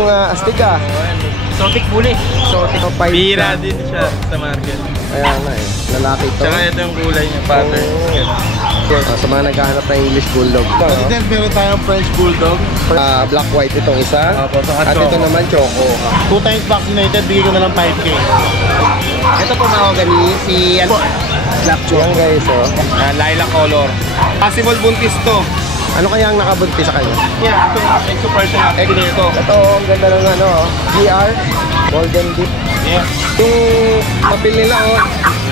itong Astika. Exotic bully. Exotic of 5. Bira din siya sa market. Kaya nga eh, lalaki ito. Tsaka ito yung kulay niya, pattern. Sa mga naghahanap ng English Bulldog. Then meron tayong French Bulldog. Black white itong isa. At ito naman Choco. 2 times vaccinated, bigay ko na lang 5K. Ito po mahogany, si Black Choco. Yan guys, oh. Lilac color. Possible buntis to. Ano kaya ang nakabunti sa kanya? Yeah, ito person natin dito. Ito, ang ganda ng ano, GR, Golden Deep. Yeah. Yung papel nila, oh,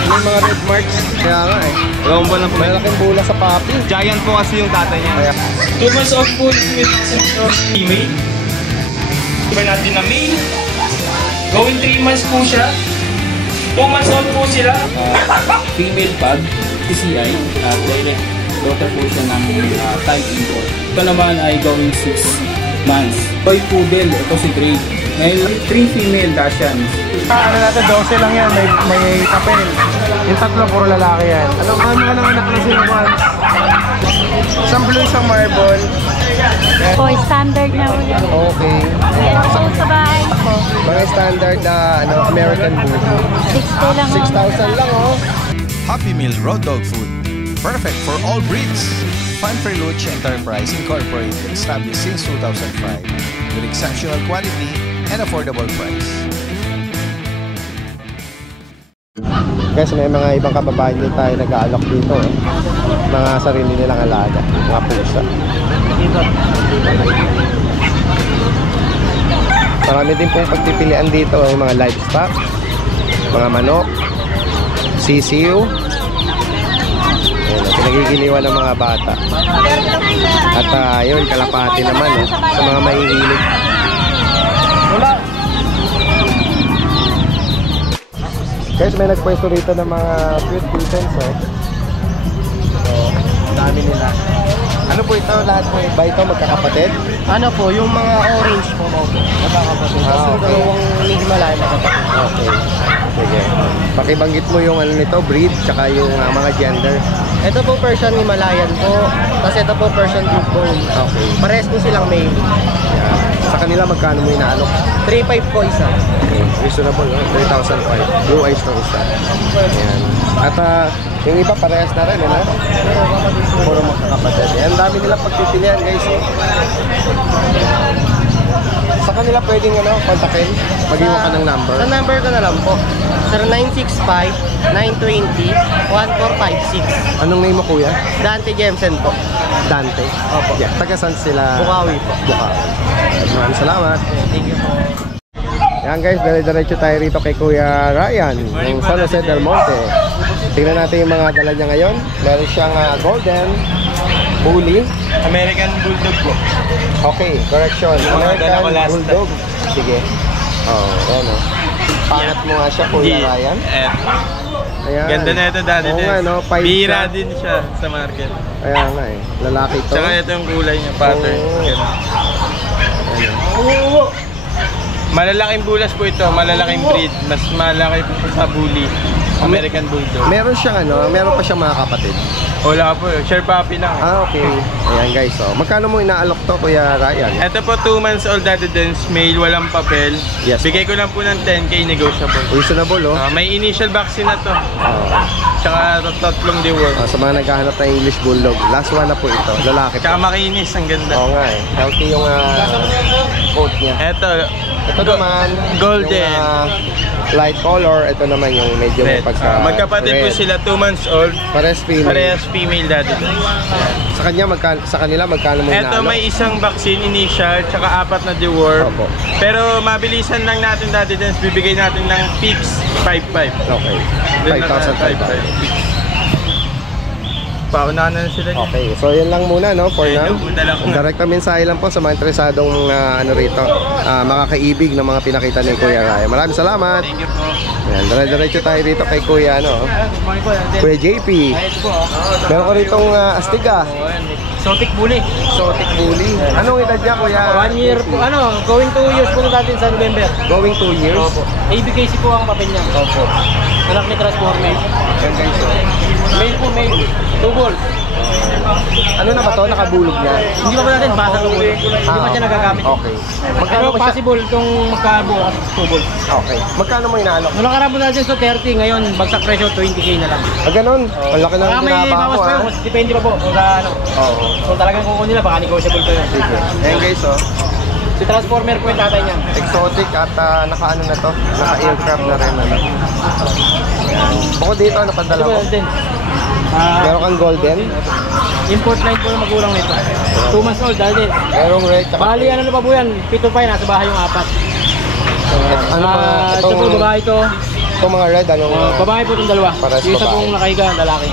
may mga red marks. Kaya nga eh. Gawin ba na po? Malaking bula sa papi. Giant po kasi yung tatay niya. Kaya. 2 months old po with female. Iba natin na male. Going 3 months po siya. 2 months old po sila. Female pug, TCI, direct daughter po siya ng type import. Ito naman ay going 6 months. Toy poodle, ito si Gray. Ngayon, 3 female Dachshunds. Ano natin, 12 lang yan, may papel. Yung tatlo, puro lalaki yan. Ano ka nang anak na sila once? Isang blue, isang marble. Po, standard na ulit. Okay. Meron po sa bahay ko. Mga standard na American Bulldog. 60 lang. 6,000 lang, oh. Happy Meal Road Dog Food. Perfect for all breeds. Fanfreluche Enterprise Incorporated, established since 2005 with exceptional quality and affordable price. Guys, may mga ibang kababayan din tayo nag-aalok dito, eh. Mga sarili nilang alaga, mga pusa. Marami din pong pagpipilian dito, yung mga livestock, mga manok, sisiu. Ayan, pinagigiliwan ng mga bata. At yun, kalapati naman, sa mga mahihilig. Wala. Guys, may nagpwesto rito ng mga cute kittens, oh. So, dami nila. Ano po ito? Lahat po ba ito magkakapatid? Ano po, yung mga orange po, magkakapatid. Tapos yung dalawang Himalayan magkakapatid. Okay. Sige. Pakibanggit mo yung ano nito, breed, tsaka yung mga gender. Ito po Persian Himalayan po. Tapos ito po Persian Blue Bone. Okay. Parehas po silang male. Yan. Sa kanila magkano mo inaalok? 3.5 po isa. Okay. Reasonable, no? 3,005. Blue eyes ng isa. Yan. At yung iba parehas na rin, ano? Puro magkakapatid. Yan, dami nilang pagpipilian, guys, eh. Sa kanila pwedeng kontakin, mag-iwan ka ng number. Sa number ko na lang po, 0965-920-1456. Anong name mo, kuya? Dante Jemsen po. Dante. Opo. Yeah. Taga saan sila? Bukawi po. Bukawi. Maraming salamat. Thank you po. Yan guys, dire-diretso tayo rito kay Kuya Ryan ng San Jose del Monte. Tingnan natin yung mga dala niya ngayon. Meron siyang golden bully. American Bulldog po. Okay, correction. American Bulldog. Sige. Oh, yan o. Pangat mo nga siya, Kuya Ryan. Ayan. Ganda na ito dati din. Nga, no? Bira din siya sa market. Kaya nga eh. Lalaki ito. Tsaka ito yung kulay niya, pattern. Malalaking bulas po ito, malalaking breed. Mas malaki po sa bully. American Bulldog. Meron siyang meron pa siyang mga kapatid. Wala po, share puppy lang. Ah, okay. Ayan guys, oh. Magkano mo inaalok to, Kuya Ryan? Ito po 2 months old dati din, male, walang papel. Yes. Bigay ko lang po ng 10K negotiable. Reasonable, oh. May initial vaccine na to. Tsaka tatlong deworm. Sa mga naghahanap ng English Bulldog, last one na po ito, lalaki. Tsaka makinis, ang ganda. Oo nga eh. Healthy yung coat niya. Ito naman, golden. Yung, light color. Ito naman yung medyo pagka magkapatid red. po sila, 2 months old. Parehas female. Parehas female dati. Sa kanila magkano mo ito may isang vaccine initial, tsaka 4 na deworm. Opo. Pero mabilisan lang natin dati din, bibigay natin ng fix 5.5. Okay. 5,500. Paunahan na sila. Okay, so yan lang muna, no, for now. Lang. Direct mensahe lang po sa mga interesadong rito, makakaibig ng mga pinakita ni Kuya Ryan. Maraming salamat. Thank you po. Yan, dire-diretso tayo dito kay Kuya, Kuya JP. Meron ko ritong Astika. Exotic bully. Exotic bully. Anong edad niya, Kuya? 1 year po, going 2 years po natin sa November. Going 2 years? Opo. ABKC po ang papel niya. Opo. Anak ni Transformation. Yan guys, oh. Male po, male. 2 balls. Ano na ba to? Nakabulog na? Hindi pa natin basa ng ulo. Hindi pa siya nagagamit. Okay. Pero Magkano ba siya? possible itong magkabukas tubol. Okay. Magkano mo inaalok? Nung nakaraan po natin sa 30, ngayon bagsak presyo 20k na lang. Ganun. Ang laki ng Baka may ginaba bawas ko pa yun. Depende pa po kung ano. Oo. Kung talagang kukunin nila, baka negotiable pa yun. Sige. Ayan guys, oh. Si Transformer po yung tatay niya. Exotic at naka-ano na to? Naka-aircraft na rin. Ano? Bukod dito, ano pa dala mo? Din. Meron kang golden? Import line po yung magulang nito. 2 months old, dahil din. Merong red. Tsaka Bali, ano na pa po yan? 7 pa yun, nasa bahay yung 4. ano pa? Ito po, babae ito. Itong mga red, ano? Babae po itong dalawa. Pares Yung isa babae. pong nakahiga, lalaki.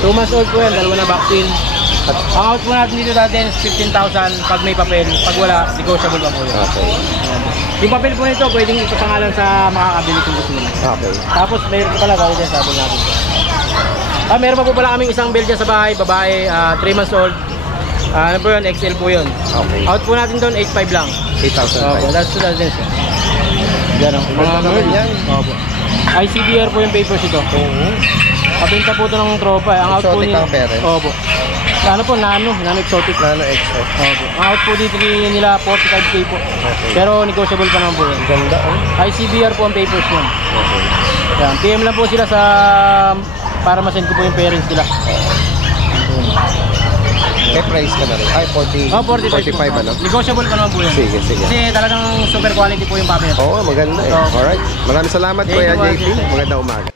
2 months old po yan, dalawa na vaccine. Ang out po natin dito natin is 15,000 pag may papel. Pag wala, negotiable pa po yun. Okay. Yung papel po nito, pwedeng ipapangalan sa makakabili kung gusto nila. Okay. Tapos mayroon pa pala, gawin din sabon natin. Meron pa po pala kaming isang Belgian sa bahay, babae, 3 months old. Ano po yun, XL po yun. Okay. Out po natin doon, 8.5 lang. 8,000. Opo, that's 2,000 sir. Yan ang Mga naman yan. Opo. ICBR po yung papers ito. Pabenta po ito ng tropa. Ang out po Exotic nila. ang parents. Opo. Ano po, nano exotic. Nano extra. Opo. Ang out po dito nila 45k po. Okay. Pero negotiable pa naman po yun. Ganda, oh. ICBR po ang papers yun. Okay. Yan, PM lang po sila sa para ma-send ko po yung parents nila. May price ka na rin. Ay, 40, Oh, 45 45 ano? Negotiable pa naman po yun. Sige, sige. Kasi talagang super quality po yung papel. Oo, maganda eh. Oo. Alright. Maraming salamat, Thank Kuya you, JP. Kuya. Magandang umaga.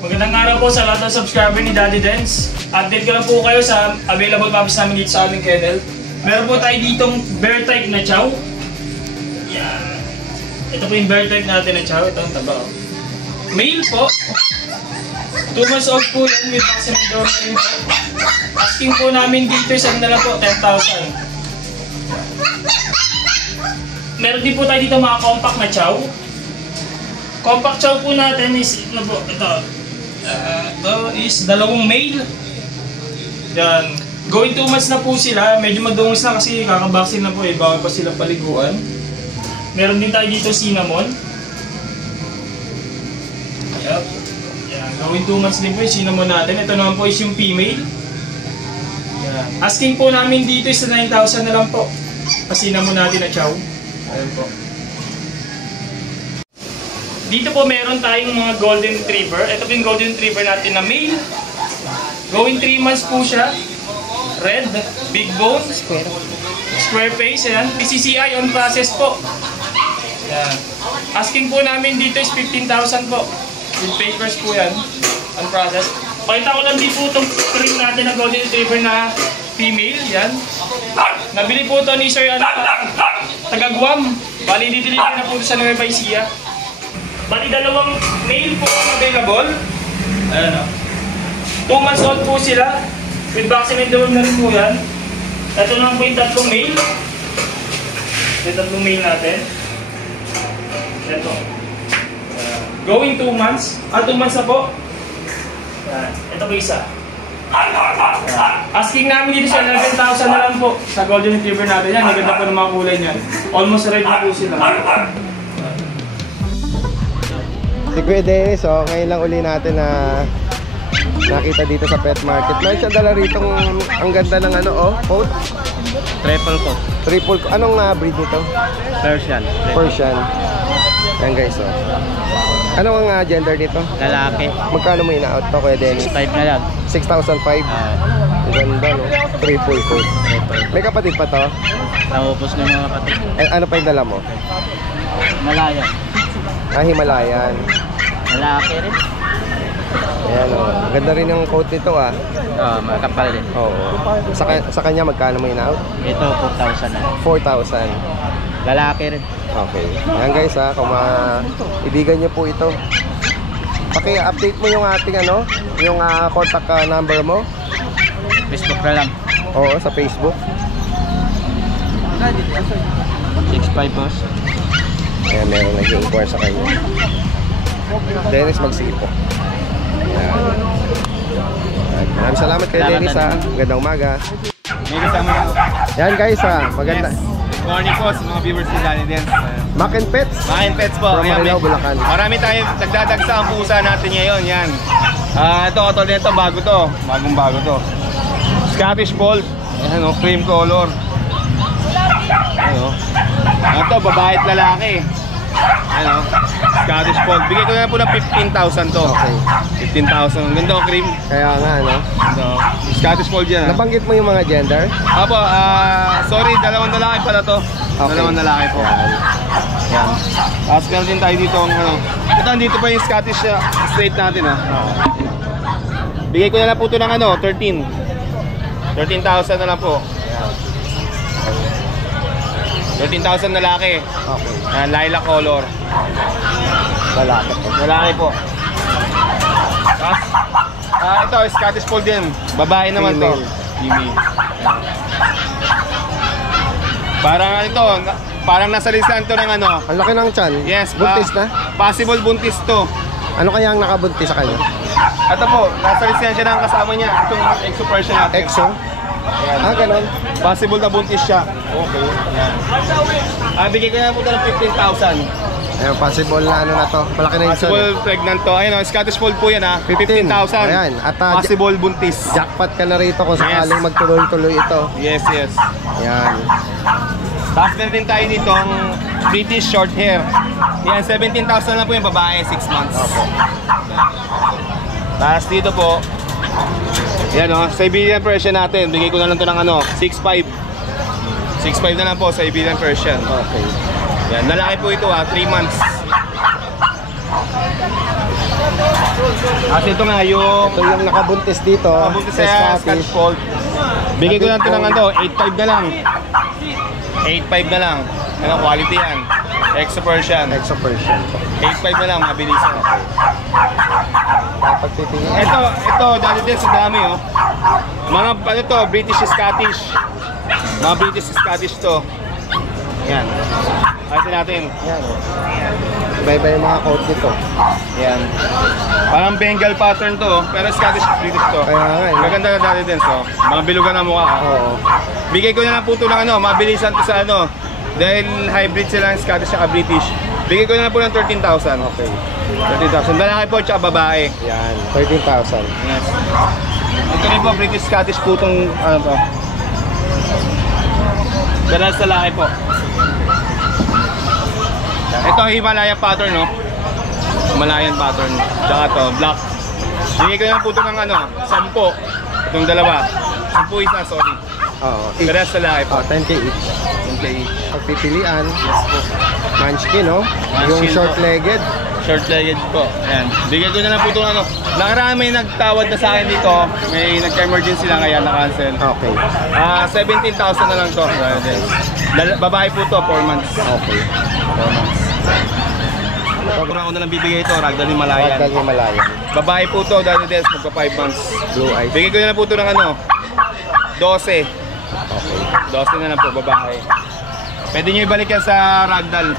Magandang araw po sa lahat ng subscriber ni Daddy Dance. Update ko lang po kayo sa available puppies namin dito sa aming kennel. Meron po tayo ditong bear type na chow. Yan. Ito po yung bear type natin na chow. Ito ang taba. Oh. Male po. 2 months old po yan with vaccine dormant. Asking po namin dito isa na lang po 10,000. Meron din po tayo dito mga compact na chow. Compact chow po natin is ano po, ito is dalawang male. Yan. Going 2 months na po sila. Medyo madungis na kasi kakabaksin na po eh. Bawal pa sila paliguan. Meron din tayo dito cinnamon. Yup. Yan. Going 2 months din po yung cinnamon natin. Ito naman po is yung female. Yan. Asking po namin dito is 9,000 na lang po. Cinnamon natin na chow. Ayan po. Dito po meron tayong mga golden retriever. Ito po yung golden retriever natin na male. Going 3 months po siya. Red, big bone, square face, ayan. PCCI on process po. Ayan. Asking po namin dito is 15,000 po. With papers po yan, on process. Pakita ko lang din po itong cream natin na golden retriever na female, yan. Nabili po ito ni Sir taga Guam. Bali, dideliver na po sa Nueva Ecija. Bali, dalawang male po ang available. Ayan o. 2 months old po sila. With vaccine and dorm na rin po yan. Ito naman po yung tatlong male. Yung tatlong male natin. Ito. Going 2 months. 2 months na po. Ito po isa. Asking namin dito sa 11,000 na lang po sa golden retriever natin yan. Naganda po ng mga kulay niyan. Almost red na po sila. Si Kuya Dennis, oh, ngayon lang uli natin na nakita dito sa pet market. Meron siya dala rito ang ganda ng ano, oh, coat. Triple coat. Triple coat. Anong breed nito? Persian. Persian. Yan guys, oh. Ano ang gender nito? Lalaki. Magkano mo ina-out to, Kuya Dennis? 5 na lang. 6,500. Ang ganda, no? Triple coat. May kapatid pa to? Naupos ng mga kapatid. Ano pa yung dala mo? Malaya. Himalayan. Lalaki rin. Ayan, oh. Ganda rin yung coat nito, ah. Makapal din. Oo. Sa kanya, magkano mo ina-out? Ito, 4,000 na. 4,000. Lalaki rin. Okay. Ayan guys, ha, kung ibigan nyo po ito, paki-update mo yung ating ano, yung contact number mo. Facebook na lang. Oo, sa Facebook. 6'5" boss. Ayan, meron nag-inquire sa kanya. Dennis Magsipo. Ayan. Maraming salamat kay Dennis, ha. Magandang umaga. May kasama na. Yan guys, ha. Maganda. Morning po sa mga viewers ni Daddy Dance. Mac and Pets. Makin Pets po. From Ayan, Marilao, Bulacan. Marami tayong nagdadagsa ang pusa natin ngayon. Yan. Ito, katulad nito, bago to. Bagong bago to. Scottish Fold. Ayan o, cream color. Ayan o. Ito, babae at lalaki. Ayan o, Scottish Fold. Bigay ko na po ng 15,000 to. Okay. 15,000. Ang ganda o, cream. Kaya nga, no? Ito, Scottish Fold yan ha. Nabanggit mo yung mga gender? Apo, sorry, dalawang lalaki pala to. Okay. Dalawang lalaki po. Yan. Tapos meron din tayo dito ang ano. Ito, dito pa yung Scottish straight natin ha. Bigay ko na lang po ito ng ano, 13,000 na lang po. 13,000 lalaki. Okay. Yan, lilac color. Lalaki. Lalaki po. Tapos, ito, Scottish Fold din. Babae naman to. Female. Female. Parang ito, parang nasa listahan to ng ano. Ang laki ng tiyan. Yes, Buntis na? Possible buntis to. Ano kaya ang nakabuntis sa kanya? Ito po, nasa listahan siya ng kasama niya. Itong exo version natin. Exo? Ah, ganun. Possible na buntis siya. Okay. Yan. Bigay ko na po ito ng 15,000. Ayan, possible na ano na to. Malaki na yung tiyan. Possible pregnant to. Ayun, Scottish Fold po yan ha. 15,000. 15,000. Ayan. At Possible buntis. jackpot ka na rito kung sakaling Yes. magtuloy-tuloy ito. Yes, yes. Ayan. Tapos meron din tayo dito ang British short hair. Yan, 17,000 na po yung babae, 6 months. Tapos dito po, yan o, Siberian Persian natin. Bigay ko na lang to ng ano, 6'5". 6'5 na lang po, Siberian Persian. Okay. Yan, lalaki po ito ha, 3 months. At ito nga yung Ito yung nakabuntis dito. Mabuntis sa Scottish Fold. Bigay ko lang ito ng ano, 8'5 na lang. 8'5 na lang. Ano, quality yan. Exo Persian. Exo Persian. 8'5 na lang, mabilis yan. Pagtitingin. Ito, dali din sa dami oh. Mga ano to, British Scottish. Mga British Scottish to. Yan. Ayun natin. Yan. Iba-iba yung mga coat nito. Yan. Parang Bengal pattern to, oh, pero Scottish British to. Kaya nga eh. Maganda na dali din so. Mga bilugan na mukha. Oh. Oo. Bigay ko na lang po ito ng ano, mabilisan to sa ano. Dahil hybrid sila ng Scottish at British. Bigay ko na lang po ng 13,000. Okay. 13,000. Lalaki po tsaka babae. Yan. 13,000. Yes. Ito rin po, British Scottish po itong ano to. Ganun sa lalaki po. Ito Himalaya pattern no. Himalayan pattern. Tsaka to, black. Bigay ko na lang po ito ng ano, 10. Itong dalawa. 10 isa, sorry. Oo. Ganun sa lalaki po. 10K each. Okay. Pagpipilian. Yes po. Munchkin, no? Munchkin Yung po. short-legged. Short-legged po. Ayan. Bigay ko na lang po itong ano. Nakaraan may nagtawad na sa akin dito. May nagka-emergency lang kaya na-cancel. Okay. 17,000 na lang to. Babae po to, 4 months. Okay. 4 months. Pagkurang ko na lang bibigay ito, Ragdoll Himalayan. Ragdoll Himalayan. Babae po to, Daddy Des, magpa 5 months. Blue eyes. Bigay ko na lang po ito ng ano, 12. Okay. 12 na lang po, babae. Pwede nyo ibalik yan sa Ragdoll.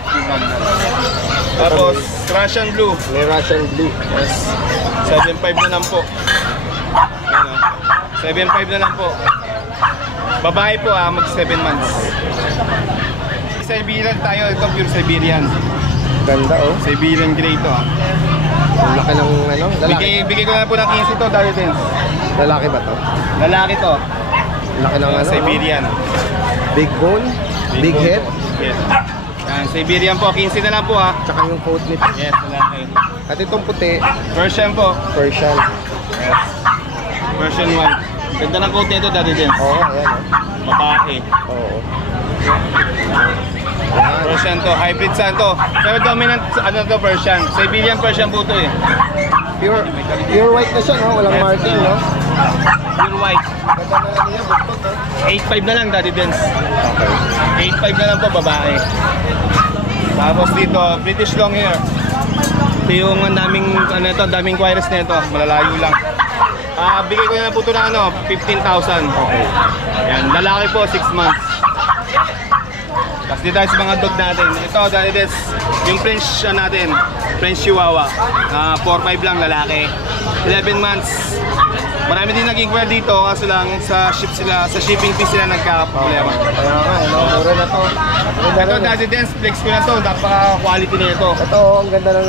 Tapos, Russian Blue. May Russian blue. Yes. 7.5 na lang po. Ano? 7.5 na lang po. Babae po mag 7 months. Siberian tayo, ito pure Siberian. Ganda, oh. Siberian Grey ito Ang laki ng ano? Lalaki. Bigay ko na po ng 15 to, Daddy Des. Lalaki ba to? Lalaki to. Ang laki ng ano? Siberian. Big bone? Big bone head? po. Yes. Yan, Siberian po, 15 na lang po ha. Tsaka yung coat nito. Yes, lalaki. At itong puti, Persian po. Persian. Yes. Persian white. Ganda ng coat nito, Daddy Des. Oo, ayan, oh. Babae. Oo. Persian to, hybrid saan to. Pero dominant, ano to, Persian. Siberian Persian po to eh. Pure white na siya, no? Walang Yes, marking, no? Pure white. Ganda na lang niya, buntot, no? 8.5 na lang, Daddy Des. Okay. 8.5 na lang po, babae. Tapos dito, British long hair. Ito yung ang daming, ano ito, daming quires na ito. Malalayo lang. Bigay ko na lang po ito ng ano, 15,000. Okay. Yan, lalaki po, 6 months. Tapos dito tayo sa mga dog natin. Ito, dahil this, yung French natin, French Chihuahua. 4-5 lang lalaki. 11 months. Marami din nag-inquire dito kasi lang sa shipping fee sila nagka-problema. Kaya nga, mura na to. Ito, Daddy Dance, flex ko na to. Napaka-quality na ito. Ito, ang ganda ng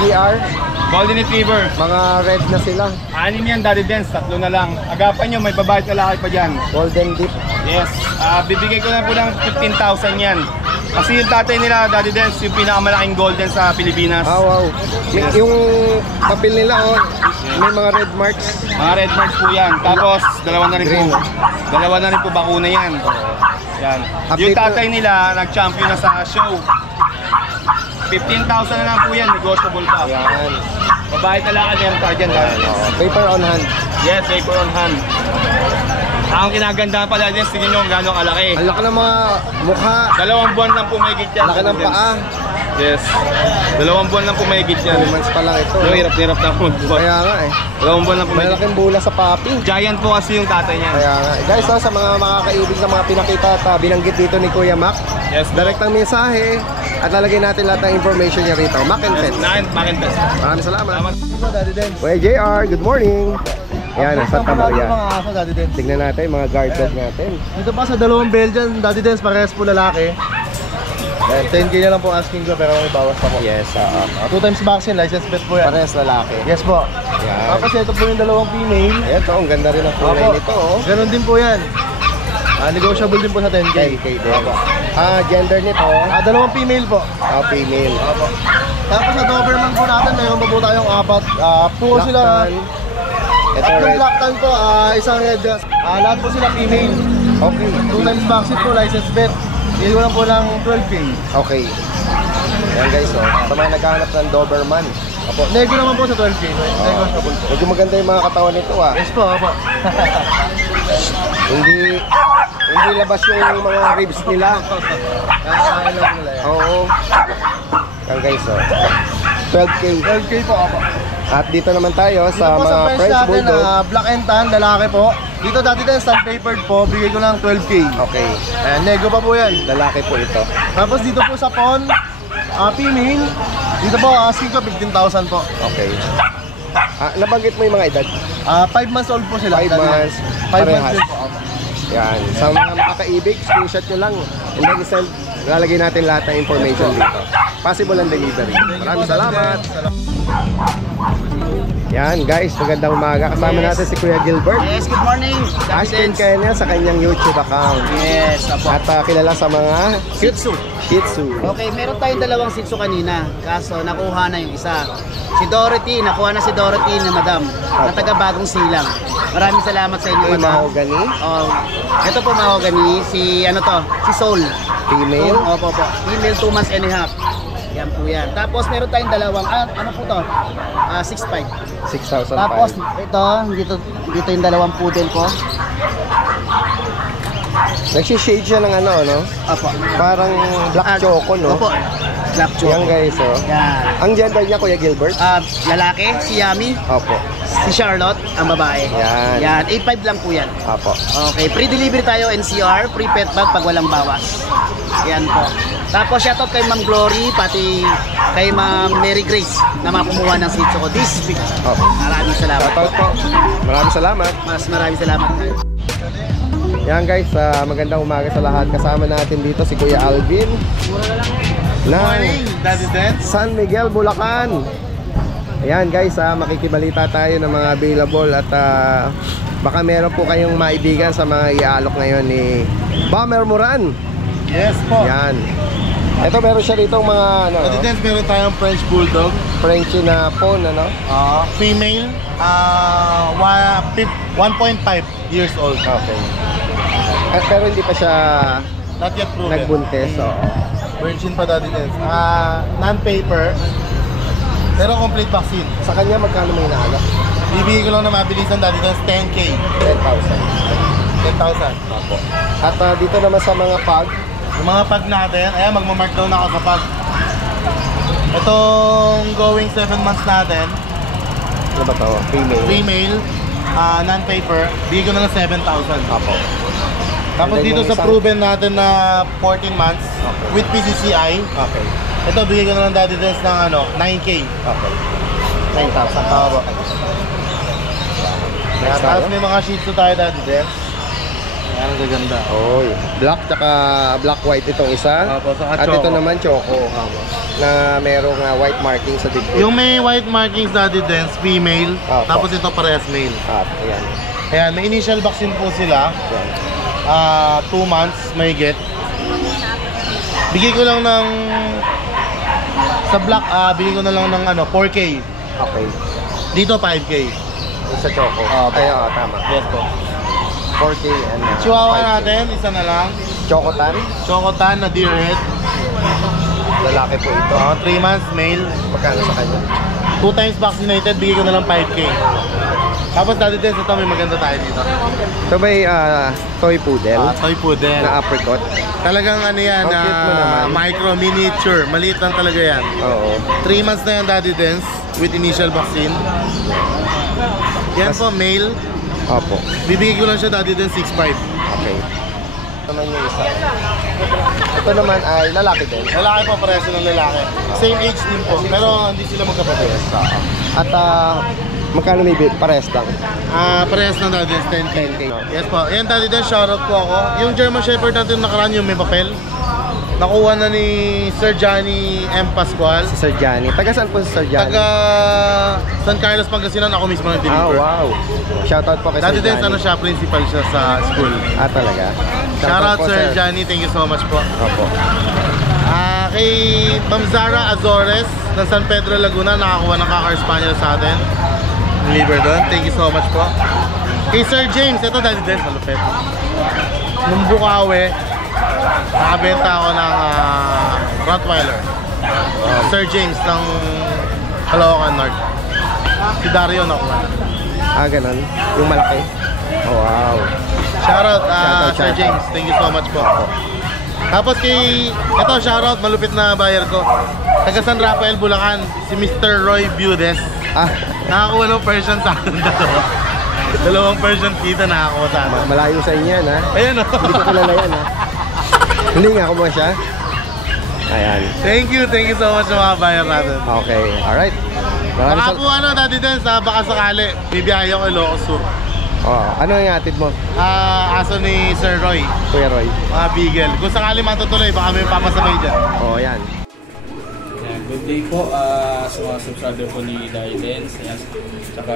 GR. Golden Retriever. Mga red na sila. 6 yan, Daddy Dance, 3 na lang. Agapan nyo, may babae at lalaki pa dyan. Golden Deep. Yes, bibigay ko na po ng 15,000 yan. Kasi yung tatay nila, Daddy Dance, yung pinakamalaking golden sa Pilipinas. Wow. Yung papel nila, may mga red marks. Mga red marks po yan. Tapos, dalawa na rin Green. po. Dalawa na rin po bakuna yan. Yan. Yung tatay nila, nag-champion na sa show. 15,000 na lang po yan, negotiable pa. Yan. Babae talaga yan pa dyan. Paper on hand. Yes, paper on hand. Ang kinaganda pala din, tingin nyo kung gano'ng kalaki. Ang laki ng mga mukha. 2 buwan lang po may git yan. Laki ng paa. Yes. 2 buwan lang po may git yan. 2 months pa lang ito. Yung hirap-hirap na po magbuhat. Kaya nga 2 buwan lang po may git. Malaking bula sa papi. Giant po kasi yung tatay niya. Kaya nga. Guys, sa mga makakaibig na mga pinakita at binanggit dito ni Kuya Mac. Yes. Direct ang mensahe at lalagay natin lahat ng information niya rito. Mac and Pets. Makintes. Maraming salamat. Daddy Dance. Kuya JR, good morning. Yan, ang Santa Maria. Mga aso, Daddy Dance. Tignan natin mga guard dog natin. Dito pa sa dalawang Belgian, Daddy Dance, parehas po lalaki. Ayan, 10k na lang po asking ko pero may bawas pa po. Yes, 2 times vaccine, license bet po yan. parehas lalaki. Yes po. Yan. Tapos ito po yung dalawang female. Ito, ang ganda rin ang kulay Opo. nito. Ganun din po yan. Negotiable din po sa 10k. 10K din. Gender nito. Dalawang female po. Female. Tapos sa Doberman po natin, mayroon pa po tayong 4. Puro Black sila. tan. Ito Yung red. black tan po, isang red. Lahat po sila female. Okay. 2 times vaccine po, license bet. Hindi ko lang po ng 12k. Okay. Yan guys, sa mga naghahanap ng Doberman. Opo. Nego naman po sa 12k. Negotiable po. Medyo maganda yung mga katawan nito Yes po, opo. Hindi labas yung mga ribs nila. Kakain lang nila yan. Oo. Yan guys, 12K. 12k po, opo. At dito naman tayo Dito sa po mga sa French French natin, Bulldog. black and tan, lalaki po. Dito dati din, sandpapered po, bigay ko lang 12k. Okay. Ayan, nego pa po yan. Lalaki po ito. Tapos dito po sa Pon, female. Dito po, asking ko 15,000 po. Okay. Nabanggit mo yung mga edad? 5 months old po sila. 5 months. 5 months Parehas. din po. Opo. Yan. Sa mga makakaibig, screenshot nyo lang. And then isend, lalagay natin lahat ng information dito. Possible ang delivery. Maraming salamat. Yan guys, magandang umaga. Kasama natin si Kuya Gilbert. Yes, good morning. Ashton Kenya sa kanyang YouTube account. Yes, apo. At kilala sa mga Shih Tzu. Shih Tzu. Okay, meron tayong dalawang Shih Tzu kanina. Kaso nakuha na yung isa. Si Dorothy, nakuha na si Dorothy na madam. Na taga Bagong Silang. Maraming salamat sa inyo, Ay, madam. mahogany. Oh, ito po mahogany. Si ano to? Si Soul. Female. Opo, opo. Female 2 months and a half. Yan po yan. Tapos meron tayong dalawang, ano po to? 6'5". 6,005. Tapos dito yung dalawang poodle ko. Nagsishade siya ng ano, no? Opo. Parang black choco, no? Opo. Black choco. Yan guys, oh. Yan. Ang gender niya, Kuya Gilbert? Lalaki, si Yami. Opo. Si Charlotte, ang babae. Yan. Yan, 8'5 lang po yan. Opo. Okay, free delivery tayo NCR, free pet bag pag walang bawas. Yan po. Tapos shoutout kay Ma'am Glory, pati kay Ma'am Mary Grace na makumuha ng sitio ko this week. Opo. Maraming salamat. Shoutout po. Maraming salamat. Maraming salamat. Yan guys, magandang umaga sa lahat. Kasama natin dito si Kuya Alvin ng Daddy Dance. San Miguel, Bulacan. Ayan guys, makikibalita tayo ng mga available at baka meron po kayong maibigan sa mga iaalok ngayon ni Bomber Moran. Yes po. Yan. Ito meron siya rito mga ano, Daddy Dance, meron tayong French Bulldog. Frenchie na phone, ano? Female, 1.5 years old. Okay. Pero hindi pa siya Not yet proven. nagbuntis, so Virgin pa Daddy Dance. Non-paper, pero complete vaccine. sa kanya magkano may inaalok? Bibigay ko lang na mabilisan Daddy Dance, 10k. 10,000. 10,000. Opo. At dito naman sa mga pag, Yung mga pag natin, ayan, magmamark down ako sa pag. Itong going 7 months natin, ano ba to? Female. female, non-paper, bigay ko na ng 7,000. Opo. Tapos And then dito yung sa isang- proven natin na 14 months with PCCI. Okay. Ito, bigay ko na ng Daddy Dance ng 9K. Okay. 9,000. Yan, tapos may mga Shih Tzu tayo Daddy Dance. Yan, ang gaganda. Oh, black tsaka black white itong isa. Opo, saka At choco. ito naman choco. Na merong white marking sa dibdib. Yung may white markings Daddy Dance, female. Opo. Tapos ito parehas male. Ayan. Ayan, may initial vaccine po sila. Ayan. 2 months may get. Bigay ko lang ng sa black, bigay ko na lang ng 4K. Okay. Dito 5K. Yung sa choco. Ay, tama. Yes po. 4K and Chihuahua 5K. natin, isa na lang. Chocotan. Chocotan na deer head. Lalaki po ito. 3 months male. Magkano sa kanya? 2 times vaccinated, bigay ko na lang 5K. Tapos Daddy Dance, ito may maganda tayo dito. Ito ba toy poodle? Toy poodle. Na apricot? Talagang ano yan, Ang cute mo naman. micro, miniature. Maliit lang talaga yan. Oo. 3 months na yan Daddy Dance with initial vaccine. Yan po, male. Opo. Bibigay ko lang siya Daddy Dance 6.5. Okay. Naman yung isa. Ito naman ay lalaki din. Lalaki po, pareso ng lalaki. Same age din po, pero hindi sila magkapatid. At magkano may parehas lang? Parehas ng Daddy Dance 10K. Yes po. Yan Daddy Dance, shoutout po ako. Yung German Shepherd natin nakaraan yung may papel. Nakuha na ni Sir Johnny M. Pascual. Si Sir Johnny. Taga saan po si Sir Johnny? Taga San Carlos, Pangasinan. Ako mismo nag-deliver. Wow. Shoutout po kay Daddy Sir Dance, Johnny. siya, principal siya sa school. Talaga? Shoutout po, Sir Johnny, thank you so much po. Opo. Kay Ma'am Zara Azores ng San Pedro, Laguna, nakakuha ng Cocker Spaniel sa atin. Deliver doon, thank you so much po. Kay Sir James, ito Daddy Dance, malupit. Nung Bukawi, nakabenta ako ng Rottweiler. Sir James ng Caloocan North. Si Dario nakuha. Ganun. Yung malaki. Oh, wow. Shoutout, Shoutout, Sir shoutout. James. Thank you so much po. Tapos ito, shoutout, malupit na buyer ko. Taga San Rafael, Bulacan, si Mr. Roy Budes. Nakakuha ng Persian sa akin dalawa. Dalawang Persian kita nakakuha sa akin. Malayo sa inyo yan, ha? Ayan o. Hindi ko kilala yan, ha? Hindi nga, kumuha siya. Ayan. Thank you so much sa mga buyer natin. Okay, alright. Baka po Daddy Dance, baka sakali, bibiyahe ako Ilocos Sur. Ano yung atid mo? Aso ni Sir Roy, Kuya Roy? mga beagle. Kung sakali matutuloy, baka may papasabay dyan. Yan. Ayan, good day po sa mga subscriber po ni Daddy Dance. Ayan. Tsaka,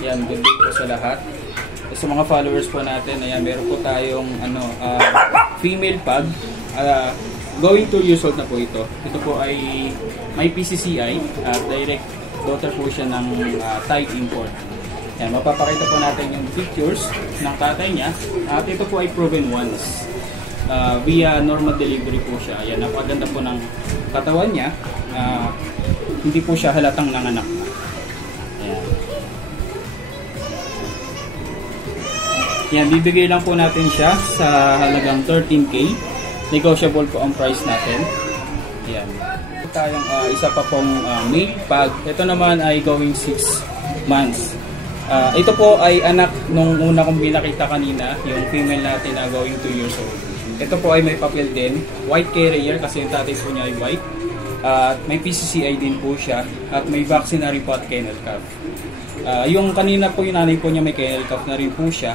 yan, good day po sa lahat. Sa mga followers po natin, ayan, meron po tayong female pug. Going 2 years old na po ito. Ito po ay may PCCI at direct daughter po siya ng Thai import. Ayan, mapapakita po natin yung pictures ng tatay niya. At ito po ay proven once. Via normal delivery po siya. Ayan, napaganda po ng katawan niya. Hindi po siya halatang nanganak. Ayan. Yan, bibigay lang po natin siya sa halagang 13K. Negotiable po ang price natin. Yan. Tayong isa pa pong male pug. Ito naman ay going 6 months. Ito po ay anak nung una kong binakita kanina, yung female natin na going 2 years old. Ito po ay may papel din. White carrier kasi yung tatay po niya ay white. May PCCI din po siya at may vaccinary pot kennel cuff. Yung kanina po yung nanay po niya may kennel cuff na rin po siya.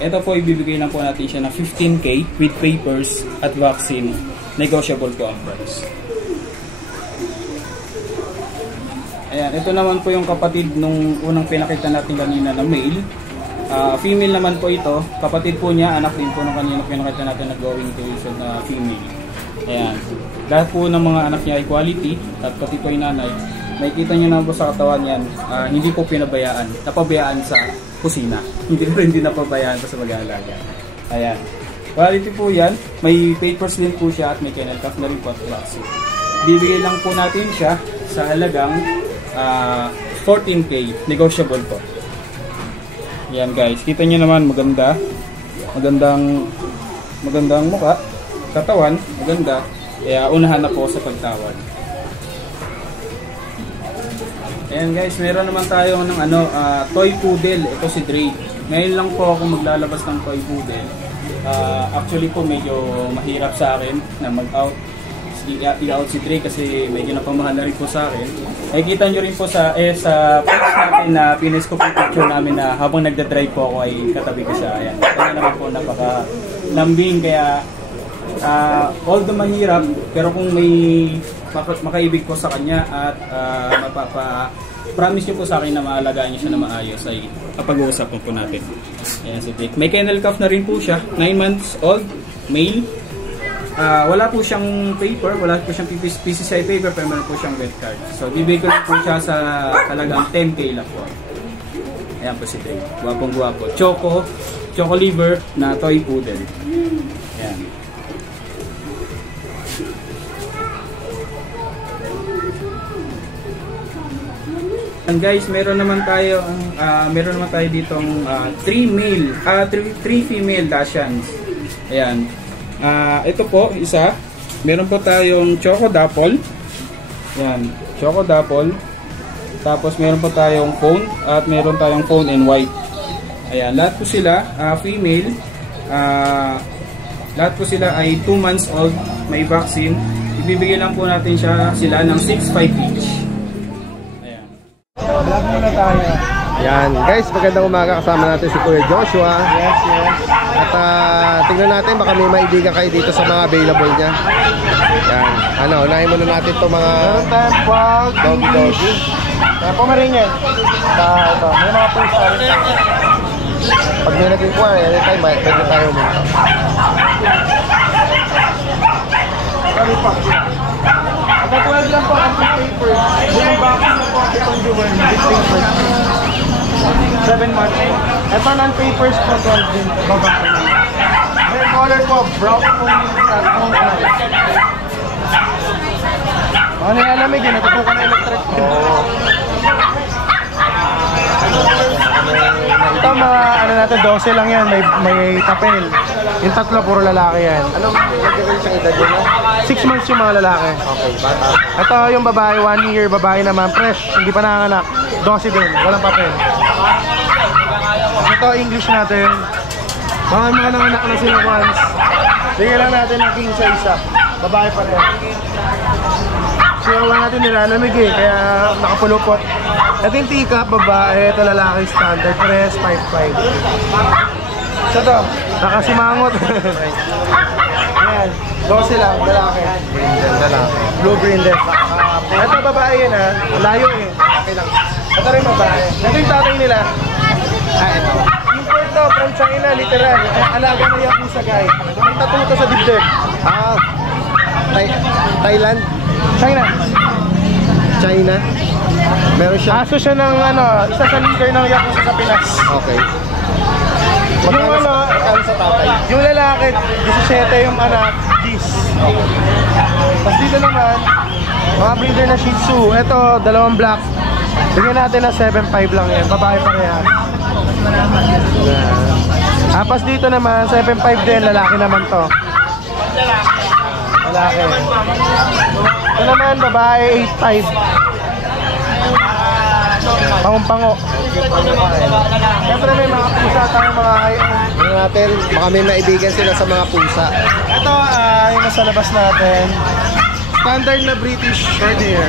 Ito po ibibigay lang po natin siya ng 15K with papers at vaccine. Negotiable po ang price. Ayan, ito naman po yung kapatid nung unang pinakita natin kanina na male. Female naman po ito. Kapatid po niya, anak din po nung kanina pinakita natin na going to issue na female. Ayan. Lahat po ng mga anak niya ay quality at pati po yung nanay. Makikita niyo naman po sa katawan yan, hindi po pinabayaan. Napabayaan sa kusina. Hindi napabayaan pa sa mag-aalaga. Ayan. Quality po yan. May papers din po siya at may kennel cuff na rin po at vaccine. Bibigay lang po natin siya sa halagang 14K. Negotiable po. Yan guys. Kita nyo naman maganda. Magandang mukha. Katawan. Maganda. Kaya unahan na po sa pagtawad. Ayan guys, meron naman tayo ng toy poodle. Ito si Dre. Ngayon lang po ako maglalabas ng toy poodle. Actually po medyo mahirap sa akin na mag-out. I-out si Dre kasi medyo napamahal na rin po sa akin. Nakikita nyo rin po sa post natin na pinis ko po picture namin na habang nagda-drive po ako ay katabi ko siya. Ayan. Kaya naman po napaka-lambing kaya although mahirap pero kung may makaibig po sa kanya at promise niyo po sa akin na maalagaan niyo siya na maayos ay kapag-uusapan po natin. Ayan si Dre. May kennel calf na rin po siya. 9 months old, male. Wala po siyang paper, wala po siyang PCCI paper, pero meron po siyang red card. So, bibigay ko lang po siya sa talagang 10K lang po. Ayan po si Dre. Guwapong-guwapo. Choco liver na toy poodle. Ayan. And guys, meron naman tayo ditong 3 female Dachshunds. Ayan. Ito po, isa. Meron po tayong Choco Dapple. Yan, Choco Dapple. Tapos meron po tayong phone at meron tayong phone in white. Ayan, lahat po sila female. Lahat po sila ay 2 months old, may vaccine. Ibibigay lang po natin sila ng 6.5 each. Ayan. Vlog muna tayo. Yan, guys, magandang umaga, kasama natin si Kuya Joshua. Yes. At tingnan natin, baka may maibigan kayo dito sa mga available niya. Yan, unahin muna natin itong mga doggy. Pomeranian. Ito, may mga first time. Pag may nag-inquire, anytime, pwede tayo muna. Kami pa. Ito 12 lang po ang paper. Yung vaccine na po itong Juven. 7 months. Ito non-papers po 12 din. Babak po naman. May color po, brown po at home color. Ano nilalamig yun? Natutukan na electric. Ito mga natin, 12 lang yan. May tapel. Yung tatlo, puro lalaki yan. Anong nagagawin siyang edad yun? 6 months yung mga lalaki. Okay, bata. Ito yung babae, 1 year, babae naman, fresh, hindi pa nanganak. 12 din, walang papel. Ito, English natin. Mga nanganak na sila once. Bigyan lang natin ng king sa isa. Babae pa rin. Siyawa natin nilalamig kaya nakapulupot. Ito yung teacup, babae, ito lalaki, standard, press, 5.5. So ito, nakasimangot. Ayan, 12 lang, lalaki. Brindle, lalaki. Blue brindle. Ito babae yan layo Okay lang. Ito rin babae. Ito yung tatay nila. Ito. Import to from China, literal. Alaga na Yakuza guy. May tattoo to sa dibdib. Thailand? China? Meron siya? Aso siya ng isa sa leader ng Yakuza sa Pinas. Okay. Magkano sa tatay? Yung lalaki, 17 yung anak, 10. Okay. Tapos dito naman, mga breeder na Shih Tzu. Ito, dalawang black. Bigyan natin na 7.5 lang yan. Babae pa rin yan. Tapos dito naman, 7.5 din. Lalaki naman to. Lalaki. Ito naman, babae, 8.5. Pangumpango. Siyempre may mga pusa tayong mga Tingnan natin, baka may maibigan sila sa mga pusa. Ito, yung nasa labas natin. Standard na British short hair.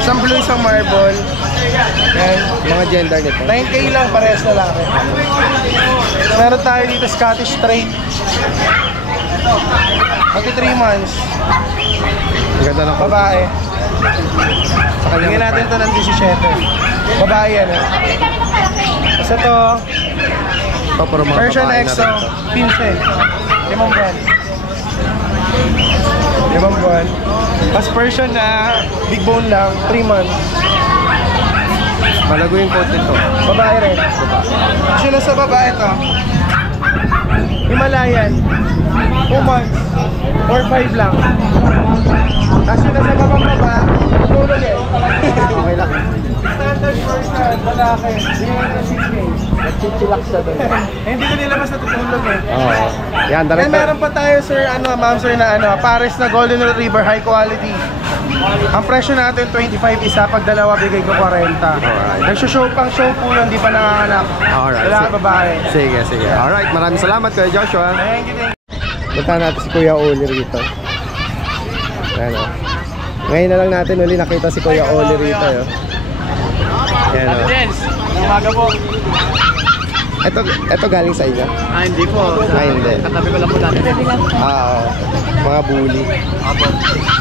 Isang blue, isang marble. Yan. Mga gender nito. 9K lang, parehas na lang. Meron tayo dito Scottish Straight. Pati 3 months. Ganda ng Babae. Bigyan natin ito ng 17. Babae yan Tapos ito, Persian EXO, 15. 5 buwan. 5 buwan. Tapos Persian na big bone lang, 3 months. Malago yung coat nito. Babae rin. Sila sa babae ito. Himalayan. 2 months. Or 5 lang. Tapos sila sa baba, tulog Okay lang. Standard person, malaki. Bigyan ng 6K. Nagchichilak siya doon. Hindi ko nilabas na tutulog Oo. Yan, And meron pa tayo sir, ma'am sir na Paris na Golden Retriever, high quality. Ang presyo natin 25 isa, pag dalawa bigay ko 40. Alright. Nagsushow pang show po yun, di pa nanganganak. Alright. Wala babae. Sige, sige. Alright, maraming salamat Kuya Joshua. Thank you. Punta natin si Kuya Oli rito. Ayan o. Ngayon na lang natin uli nakita si Kuya Oli rito. Ayan o. Umaga po. Ito galing sa inyo? Hindi po. Hindi. Katabi ko lang po dati. Oo. Mga bully.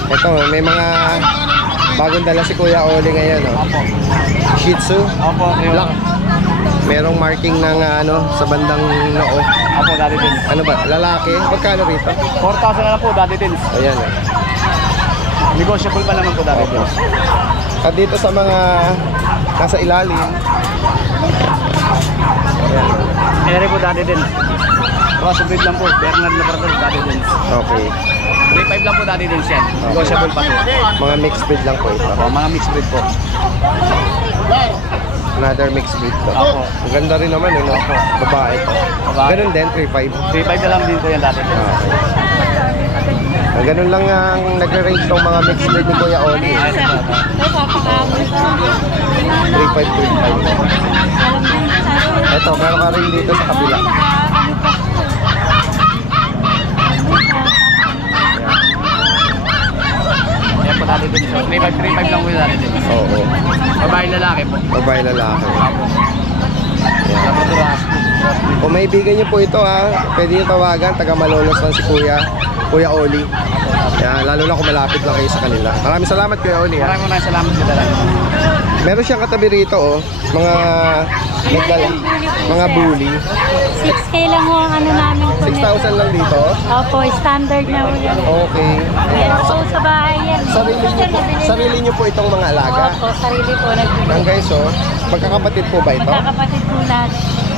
Ito, may mga bagong dala si Kuya Oli ngayon. Shih Tzu. Black. Merong marking ng sa bandang noo. Dati din. Ano ba? Lalaki? Magkano rito? 4,000 na lang po, dati din. Ayan o. Negotiable pa naman po dati din. At dito sa mga nasa ilalim. Ere po dati din. Crossbreed lang po, Bernard Labrador dati din. Okay. 3,500 lang po dati din siya. Negotiable pa po. Mga mixed breed lang po ito. Mga mixed breed po. Another mixed breed to. Opo. Ang ganda rin naman, no? Babae to. Ganun din, 3.5. 3,500 na lang din po yan dati din. Ganun lang ang nagre-range ng mga mixed breed ni Kuya Oli. 3.5. Ito, meron ka rin dito sa kabila. Yan po dati din. 3,500 lang po yan dati din. Oo. Babae lalaki po. Babae lalaki. Labrador husky. Kung maibigan niyo po ito pwede niyo tawagan, taga Malolos lang si Kuya Oli. Yan, lalo na kung malapit lang kayo sa kanila. Maraming salamat Kuya Oli. Maraming salamat po talaga. Meron siyang katabi rito mga bully. 6K lang ho ang namin po. 6,000 lang dito. Opo, standard na ho yan. Okay. Meron po sa bahay yan. Sarili niyo po itong mga alaga. Opo, sarili po nagbibigay. Ang guys, magkakapatid po ba ito? Magkakapatid po lahat.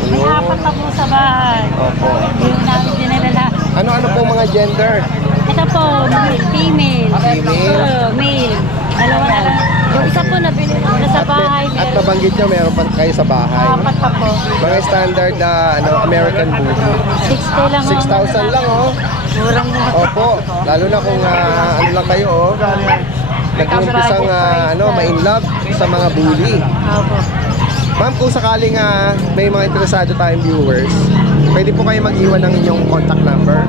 May apat pa po sa bahay. Opo. Yung namin dinadala. Ano po mga gender? Ito po, female. Female. Male. Dalawa na lang. Yung isa po nabili na sa bahay. At nabanggit niyo meron pa kayo sa bahay. Apat pa po. Mga standard American bully. 6K lang ho. 6,000 lang Murang mo. Opo. Lalo na kung ano lang kayo nag-umpisang ma-in love sa mga bully. Opo. Ma'am, kung sakaling may mga interesado tayong viewers, pwede po kayo mag-iwan ng inyong contact number.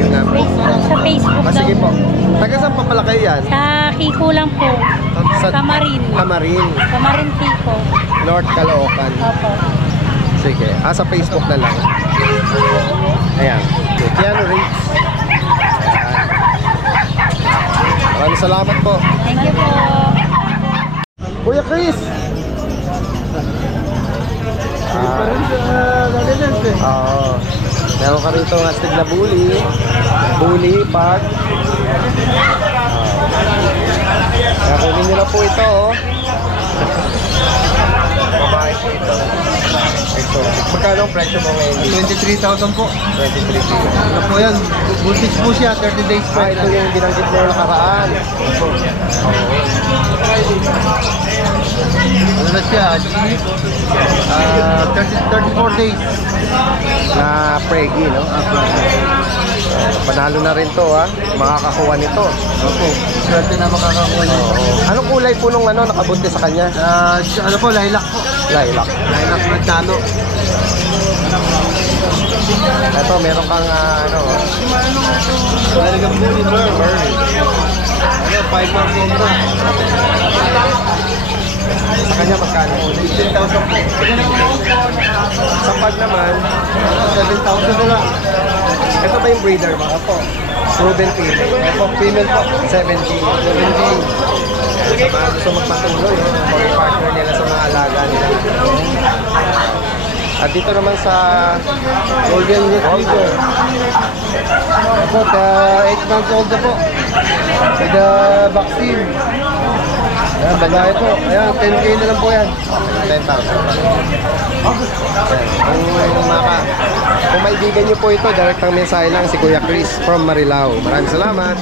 Yung number. Sa Facebook daw. Sige po. Taga saan pa pala kayo yan? Sa Kiko lang po. Tamarin. Tamarin Kiko. North Caloocan. Opo. Sige. Sa Facebook na lang. Ayan. Keanu Reeves. Ayan. Maraming salamat po. Thank you po. Kuya Chris! Oo. Meron ka rito ng astig na bully. Bully, pag. Kaya kunin nyo na po ito. Babae po ito. Ito. Magkano ang presyo mo ngayon? 23,000 po. 23,000. Ano po yan? Voltage po siya, 30 days po. Ito yung binanggit mo nakaraan. Ano na siya? 34 days. Na preggy, no? Panalo na rin to, makakakuha nito. Opo. Swerte na makakakuha niya. Anong kulay po nung nakabunti sa kanya? Ano po, lilac po. Lilac. Lilac na tano. Ito, meron kang Talagang bully, Murray. 5 months old na. sa kanya magkano? 15,000 po. Sa pag naman, 7,000 na lang. ito ba yung breeder mo? Opo. Proven female. Opo, female po. 17. Sa mga gusto magpatuloy, mga partner nila sa mga alaga nila. At dito naman sa Golden Retriever. About 8 months old na po. With the vaccine. Ayan, babae po. Ayan, 10K na lang po yan. 10,000. Kung maibigan niyo po ito, direktang mensahe lang si Kuya Chris from Marilao. Maraming salamat.